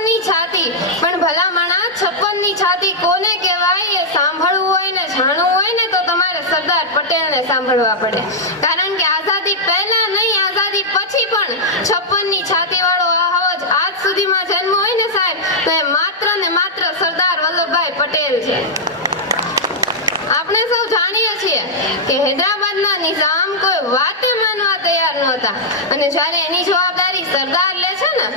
છપ્પનની છાતી. પણ ભલામણા છપ્પનની છાતી કોને કહેવાય એ સાંભળવું હોય ને જાણવું હોય ને તો તમારે સરદાર પટેલને સાંભળવા પડે. કારણ કે આઝાદી પહેલા નહીં, આઝાદી પછી પણ છપ્પનની છાતી વાળો આ આજ સુધીમાં જન્મ હોય ને સાહેબ, તો એ માત્ર ને માત્ર સરદાર વલ્લભભાઈ પટેલ છે. આપણે સૌ જાણીએ છીએ કે હૈદરાબાદના નિઝામ કોઈ વાતે માનવા તૈયાર નહોતા. અને જ્યારે એની જવાબદારી સરદાર લે છે ને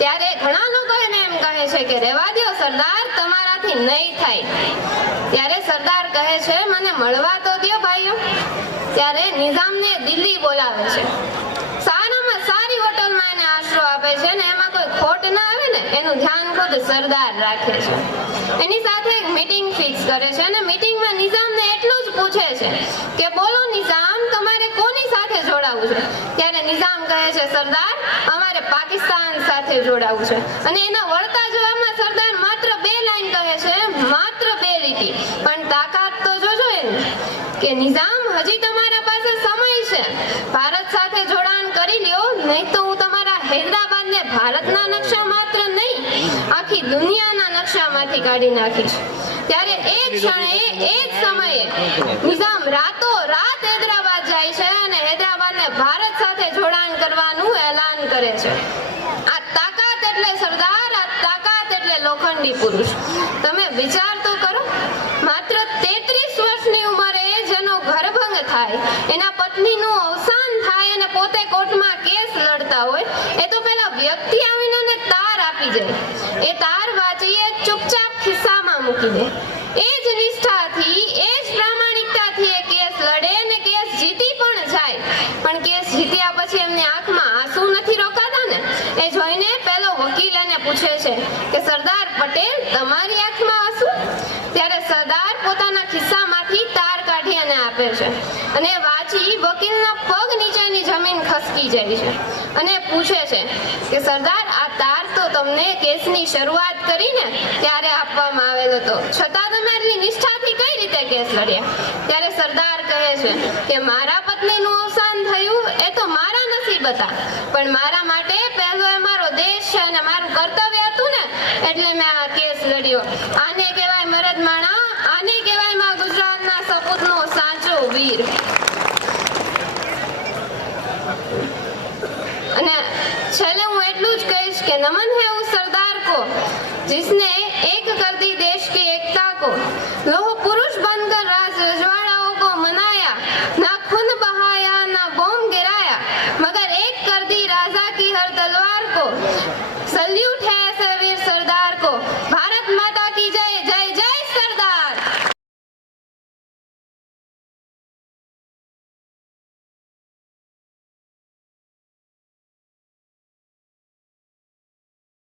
ત્યારે ઘણા લોકો એને એમ કહે છે કે રેવા દો સરદાર તમારાથી નહીં થાય. ત્યારે સરદાર કહે છે, મને મળવા તો દો ભાઈઓ. ત્યારે નિઝામને દિલ્હી બોલાવે છે. સારામાં સારી હોટલમાં એને આશરો આપે છે ને એમાં કોઈ ખોટ ના આવે ને, એનું ધ્યાન ખુદ સરદાર રાખે છે. એની સાથે એક મીટિંગ ફિક્સ કરે છે અને મીટિંગમાં નિઝામને એટલું જ પૂછે છે કે, બોલો નિઝામ, તમારે કોની સાથે જોડાવું છે? ત્યારે નિઝામ કહે છે, સરદાર, અમારે પાકિસ્તાન સાથે જોડાવું છે. અને એના વળતા જવાબમાં સરદાર માત્ર બે લાઈન કહે છે માત્ર બે લીટી પણ તાકાત તો જોજો એની કે નિઝામ, હજી તમારા પાસે સમય છે. ભારત સાથે જોડાણ કરી લ્યો, નહીં તો હું તમારા હૈદરાબાદને ભારતના નકશા માત્ર નહીં, આખી દુનિયાના નકશામાંથી કાઢી નાખીશ. ત્યારે એ ક્ષણે, એ જ સમયે નિઝામ રાતો રાત હૈદરાબાદ જાય છે અને હૈદરાબાદને ભારત સાથે જોડાણ કરવાનું એલાન કરે છે. આ તાકાત એટલે સરદાર, આ તાકાત એટલે લોખંડી પુરુષ. તમે વિચાર તો કરો માત્ર તેત્રીસ વર્ષની ઉંમરે જેનો ઘરભંગ થાય એના પત્નીનું અવસાન થાય અને પોતે કોર્ટમાં કેસ લડતા હોય, એ તો પેલા વ્યક્તિ આવીને એને તાર આપી જાય એ તાર વાંચીએ, ચૂપચાપ ખિસ્સામાં મૂકી દે. એ જ નિષ્ઠાથી, એ જ પ્રામાણિકતાથી એ કેસ લડે ને કેસ જીતી પણ જાય. પણ કેસ જીત્યા પછી એમની આંખમાં આંસુ નથી રોકાતા ને? એ જોઈને પેલો વકીલ એને પૂછે છે કે, સરદાર પટેલ, તમારી આંખમાં આંસુ ત્યારે સરદાર પોતાના ખિસ્સામાંથી તાર કાઢી અને આપે છે. અને વાંચી વકીલના પગ નીચેની જમીન ખસકી જાય છે. અને પૂછે છે કે, સરદાર, આ તાર તો તમને કેસની શરૂઆત કરીને ત્યારે આપવામાં આવેલ હતો. છતાં તમે એટલી નિષ્ઠાથી કઈ રીતે કેસ લડ્યા? ત્યારે સરદાર કહે છે કે, મારા પત્નીનું અવસાન થયું એ તો મારા નસીબ હતા. પણ મારા માટે પહેલો એ મારો દેશ છે અને મારું કર્તવ્ય હતું ને, એટલે મેં આ કેસ લડ્યો. આને કહેવાય મરદ માણા મહાવીર અને છેલ્લે હું એટલું જ કહીશ કે નમન હે ઉસ સરદાર કો, જિસને એક કર દી દેશ કી એકતા કો. લોહ